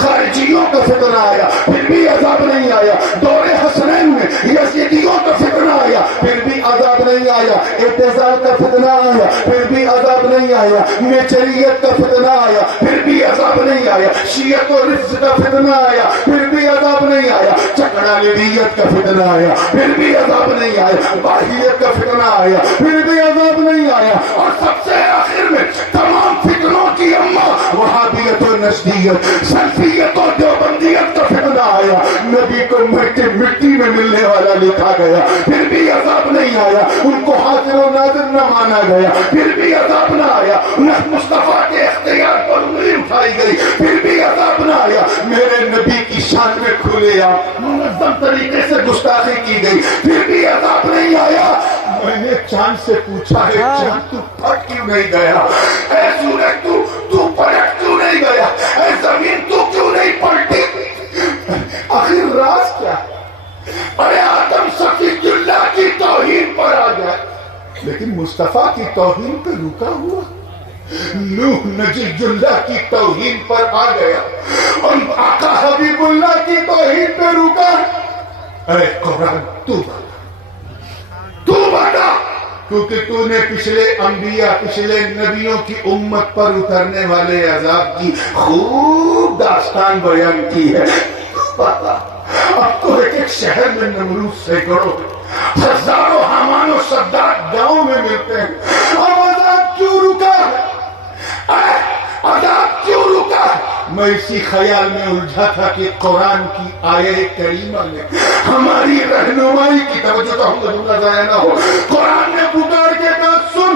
خارجیوں کا فتنہ آیا، پھر بھی عذاب نہیں آیا۔ دور حسنین میں یزیدیوں کا فتنہ آیا، پھر بھی عذاب نہیں نہیں آیا, اعتزال کا فتنہ آیا پھر بھی عذاب نہیں آیا, نیچریت کا فتنہ آیا پھر بھی عذاب نہیں آیا, شیعت و رفض کا فتنہ آیا پھر بھی عذاب نہیں آیا, چکڑا لیڈیت کا فتنہ آیا پھر بھی عذاب نہیں آیا, باہیت کا فتنہ آیا پھر بھی عذاب نہیں آیا, اور سب سے آخر میں تمام فتنوں کی اماں وہابیت و نجدیت, سلفیت اور دیوبندیت کا فتنہ آیا, نبی کو مٹی میں ملنے والا لکھا گیا پھر بھی عذاب نہیں آیا, ان کو حاضر و ناظر نہ مانا گیا پھر بھی عذاب نہ آیا, مصطفیٰ کے اختیار پر انگلی اٹھائی گئی پھر بھی عذاب نہ آیا, میرے نبی کی شان میں کھلے منظم طریقے سے گستاخی کی گئی پھر بھی عذاب نہیں آیا. میں نے چاند سے پوچھا ہے چاند تو پھٹ کیوں نہیں گیا, اے سورج تو پلٹ کیوں نہیں گیا, اے زمین تو کیوں نہیں پلٹی, آخر راز کیا ہے؟ ارے آدم صفی اللہ کی توہین پر آ گیا لیکن مصطفیٰ کی توہین پہ رکا ہوا, نوح نجی اللہ کی توہین پر آ گیا اور آقا حبیب اللہ کی توہین پہ رکا. اے قرآن تو بتا, کیونکہ تو نے پچھلے انبیاء پچھلے نبیوں کی امت پر اترنے والے عذاب کی خوب داستان بیان کی ہے. بتا اب تو ایک شہر میں نمرود سینکڑوں ہزاروں حامان و صداد گاؤں میں ملتے ہیں, اب عذاب کیوں رکا ہے, عذاب کیوں رکا ہے؟ میں اسی خیال میں الجھا تھا کہ قرآن کی آیت کریمہ میں ہماری رہنمائی کی توجہ تو ہم جملہ ضائع نہ ہو. قرآن نے پکار کے کہا سن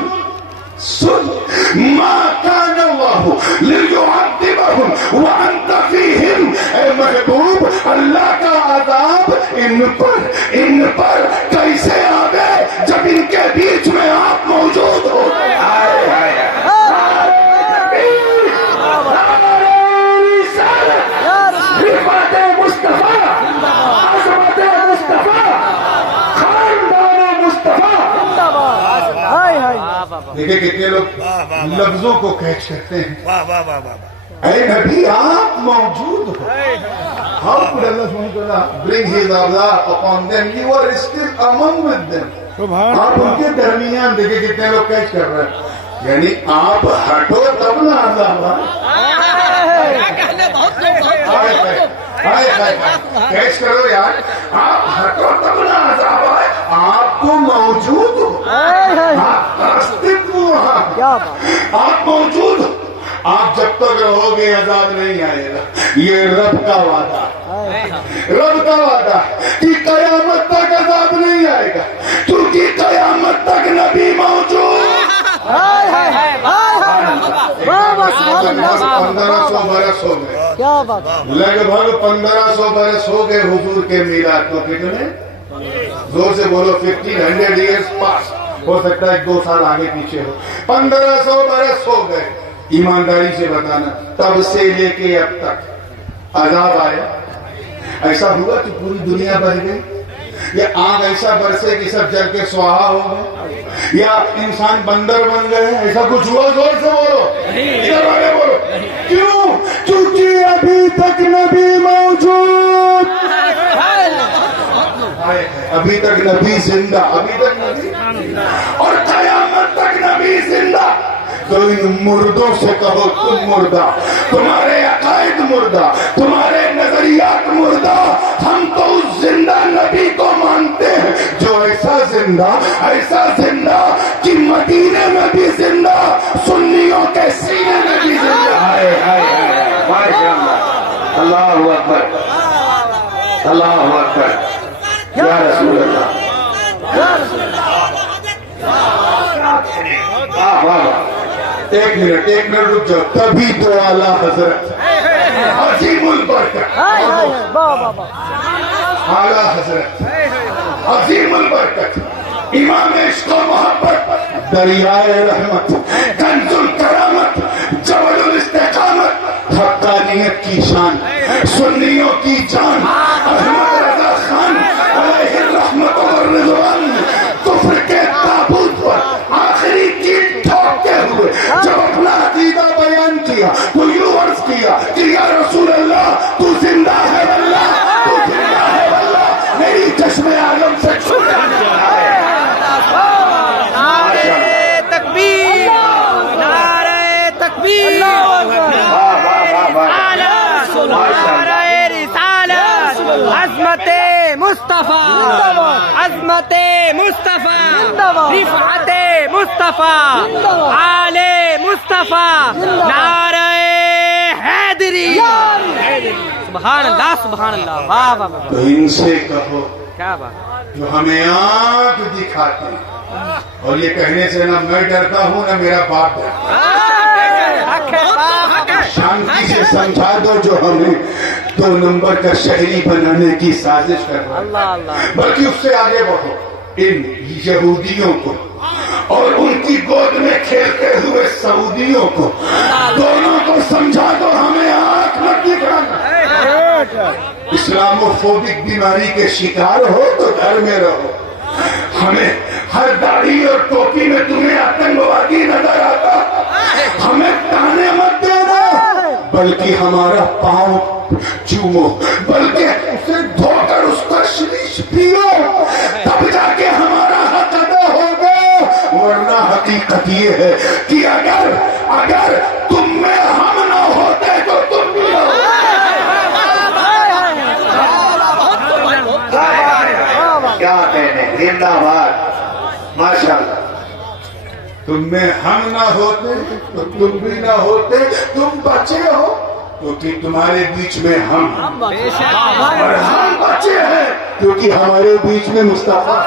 ما کان اللہ لیعذبہم وانت فیہم, اے محبوب اللہ کا عذاب ان پر کیسے آ گئے جب ان کے بیچ میں آپ موجود ہو. دیکھیں کتنے لوگ لفظوں کو کیچ کرتے ہیں. اے نبی آپ موجود ہو. How could Allah subhanahu wa ta'ala bring his azab upon them? You are still among with them. آپ ان کے درمیان, دیکھیں کتنے لوگ کیچ کر رہے ہیں, یعنی آپ ہٹو تب نہ عذاب کیچ کرو یار, آپ ہٹو تب نہ عذاب آئے, آپ تو موجود ہو, آپ موجود ہو, آپ جب تک رہو گے عذاب نہیں آئے گا. یہ رب کا وعدہ, رب کا وعدہ کہ قیامت تک عذاب نہیں آئے گا کیونکہ قیامت تک نبی موجود. 1500 برس ہو گئے, لگ بھگ 1500 برس ہو گئے حضور کے میلاد کو. کتنے زور سے بولو, 1500 years پاس, ہو سکتا ہے 2 سال آگے پیچھے ہو. 1500 برس ہو گئے. ایمانداری سے بتانا تب سے لے کے اب تک عذاب آیا, ایسا ہوا کہ پوری دنیا بڑھ گئی, یا آگ ایسا برسے کہ سب جل کے سواہا ہو گئے, یا انسان بندر بن گئے, ایسا کچھ ہوا؟ زور سے بولو, ادھر والے بولو. کیوں؟ کیونکہ ابھی تک نبی موجود, ابھی تک نبی زندہ, ابھی تک نبی, اور قیامت تک نبی زندہ. تو ان مردوں سے کہو تم مردہ, تمہارے عقائد مردہ, تمہارے نظریات مردہ, ہم تو اس زندہ نبی کو مانتے ہیں جو ایسا زندہ کہ مدینے میں بھی زندہ, سنیوں کے سینے میں بھی زندہ. اللہ اکبر, اللہ اکبر, یا رسول اللہ. ایک منٹ رک جاؤ, تبھی تو اعلیٰ حضرت عظیم البرکت, اعلیٰ حضرت عظیم البرکت, امام عشق و محبت, دریائے رحمت, کنز الکرامت, جبل الاستقامت, حقانیت کی شان, سنیوں کی جان, احمد رضا خان علیہ الرحمت والرضوان, کفر کے تابوت پر آخری چیٹ ٹھوکتے ہوئے جب اپنا عقیدہ بیان کیا تو یوں عرض کیا کہ یا رسول اللہ تو زندہ ہے واللہ, تو زندہ ہے واللہ, میری چشم عالم سے چھوڑا. عظمت مصطفیٰ رفعت مصطفیٰ آل مصطفیٰ نعرہ حیدری سبحان اللہ سبحان اللہ واہ واہ واہ تو ان سے کہو کیا بات جو ہمیں آنکھ دکھاتے ہیں، اور یہ کہنے سے نہ میں ڈرتا ہوں نہ میرا باپ ڈرتا ہے، شانتی سے سمجھا دو جو ہمیں 2 نمبر کا شہری بنانے کی سازش کر رہا ہے، اللہ اللہ بلکہ اس سے آگے بڑھو، ان یہودیوں کو اور ان کی گود میں کھیلتے ہوئے سعودیوں کو، دونوں کو سمجھا دو ہمیں آنکھ مت دکھانا۔ اسلامو فوبک بیماری کے شکار ہو تو گھر میں رہو، ہمیں ہر داڑھی اور ٹوپی میں تمہیں آتنکوادی نظر آتا، ہمیں تانے مت دینا، بلکہ ہمارا پاؤں چومو، بلکہ اسے دھو کر اس کا شریش پیو، تب جا کے ہمارا حق ادا ہوگا، ورنہ حقیقت یہ ہے کہ اگر تم میں ہم نہ ہوتے تو تم بھی نہ ہوتے۔ کیا کہنے، زندہ باد، ماشاءاللہ۔ تم میں ہم نہ ہوتے تو تم بھی نہ ہوتے، تم بچے ہو کیونکہ تمہارے بیچ میں ہم، اور ہم بچے ہیں کیونکہ ہمارے بیچ میں مصطفیٰ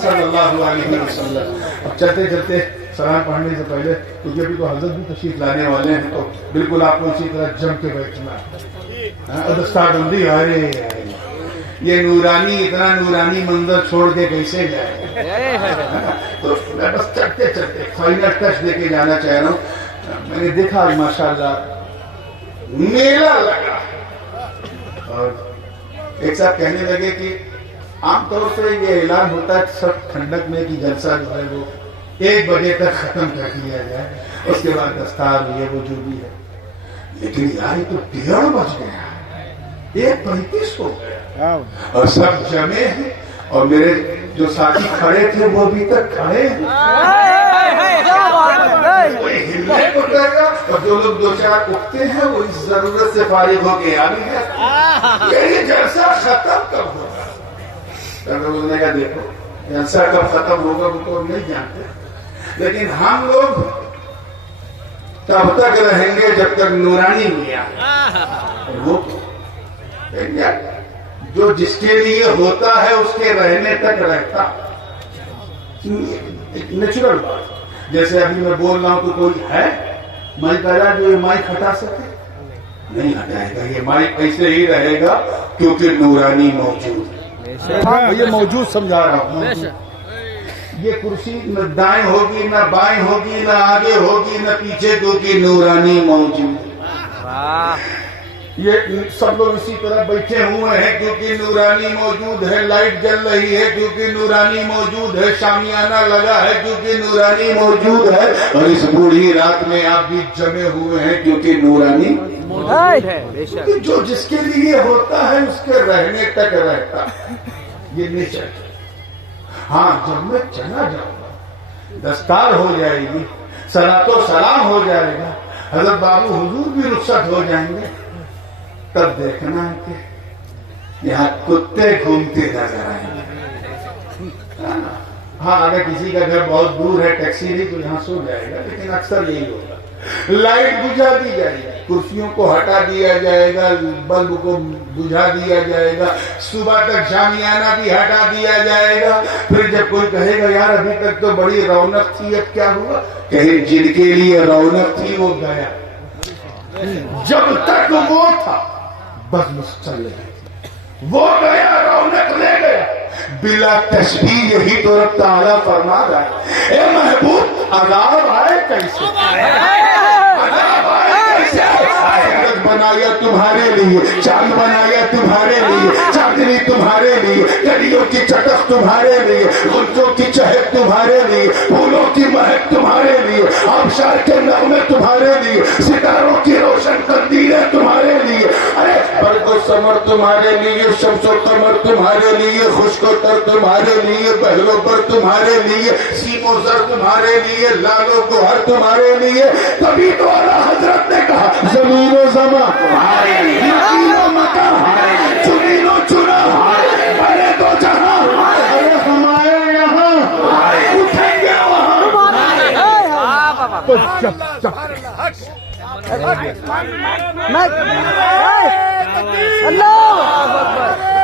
صلی اللہ علیہ وسلم۔ اب چلتے چلتے سلام پڑھنے سے پہلے کیونکہ ابھی تو حضرت بھی تشریف لانے والے ہیں، تو بالکل آپ کو اسی طرح جم کے بیٹھنا ہے، دستار بندی۔ ارے یہ نورانی، اتنا نورانی منظر چھوڑ کے کیسے جائے؟ تو میں بس چلتے چلتے فائنل ٹچ دے کے جانا چاہ رہا ہوں۔ میں نے دیکھا ماشاءاللہ میلہ لگا، اور ایک صاحب کہنے لگے کہ عام طور سے یہ اعلان ہوتا ہے سب ٹھنڈک میں کہ جلسہ جو ہے وہ 1 بجے تک ختم کر دیا جائے، اس کے بعد دستار یہ وہ جو بھی ہے، لیکن یار یہ تو 1:30 بج گیا، 1:35 ہو گیا، اور سب جمے ہیں، اور میرے جو ساتھی کھڑے تھے وہ ابھی تک کھڑے ہیں، کوئی ہلنے کو کرے گا، اور جو لوگ 2-4 اٹھتے ہیں وہ اس ضرورت سے فارغ ہو کے آ گئے یہ جلسہ ختم کب ہوگا؟ بولنے کا دیکھو جلسہ کب ختم ہوگا وہ تو نہیں جانتے، لیکن ہم لوگ تب تک رہیں گے جب تک نورانی میاں، وہ جو جس کے لیے ہوتا ہے اس کے رہنے تک رہتا، ایک نیچرل بات۔ جیسے ابھی میں بول رہا ہوں تو کوئی ہے مائک والا جو یہ مائک ہٹا سکے؟ نہیں ہٹائے گا، یہ مائک ایسے ہی رہے گا کیونکہ نورانی موجود ہے۔ یہ موجود سمجھا رہا ہوں، یہ کرسی نہ دائیں ہوگی نہ بائیں ہوگی نہ آگے ہوگی نہ پیچھے، کیونکہ نورانی موجود ہے۔ یہ سب لوگ اسی طرح بیٹھے ہوئے ہیں کیونکہ نورانی موجود ہے، لائٹ جل رہی ہے کیونکہ نورانی موجود ہے، شامیانہ لگا ہے کیونکہ نورانی موجود ہے، اور اس بوڑھی رات میں آپ بھی جمے ہوئے ہیں کیونکہ نورانی کیونکہ جو جس کے لیے ہوتا ہے اس کے رہنے تک رہتا، یہ نیچر۔ ہاں جب میں چلا جاؤں گا، دستار ہو جائے گی، صلاۃ و سلام ہو جائے گا، حضرت بابو حضور بھی رخصت ہو جائیں گے، تب دیکھنا ہے کہ یہاں کتے گھومتے نظر آئیں گے۔ ہاں اگر کسی کا گھر بہت دور ہے ٹیکسی نہیں تو یہاں سو جائے گا، لیکن اکثر یہی ہوگا، لائٹ بجھا دی جائے گی، کرسیوں کو ہٹا دیا جائے گا، بلب کو بجھا دیا جائے گا، صبح تک شامیانہ بھی ہٹا دیا جائے گا، پھر جب کوئی کہے گا یار ابھی تک تو بڑی رونق تھی اب کیا ہوا، کہیں جن کے لیے رونق تھی وہ گیا، جب تک وہ تھا بزنس چل رہی تھی، وہ گیا رونق لے گیا، بلا تشبیہ یہی تو رب تعالیٰ فرما رہا ہے، اے محبوب عذاب آئے کیسے، سورج بنایا تمہارے لیے، چاند بنایا تمہارے لیے، چاندنی تمہارے لیے، کلیوں کی چٹک تمہارے لیے، غنچوں کی چہک تمہارے لیے، پھولوں کی مہک تمہارے لیے، آبشار کے نغمے تمہارے لیے، ستاروں کی روشن قندیلیں تمہارے لیے، ارے برق و ثمر تمہارے لیے، شمس و قمر تمہارے لیے، خشک و تر تمہارے لیے، بحر و بر تمہارے لیے، سیم و زر تمہارے لیے، لال و گوہر تمہارے لیے، تبھی تو اعلیٰ حضرت نے کہا زمین و زمان تمہارے لیے، زمین و مکان چنین و چنا اللہ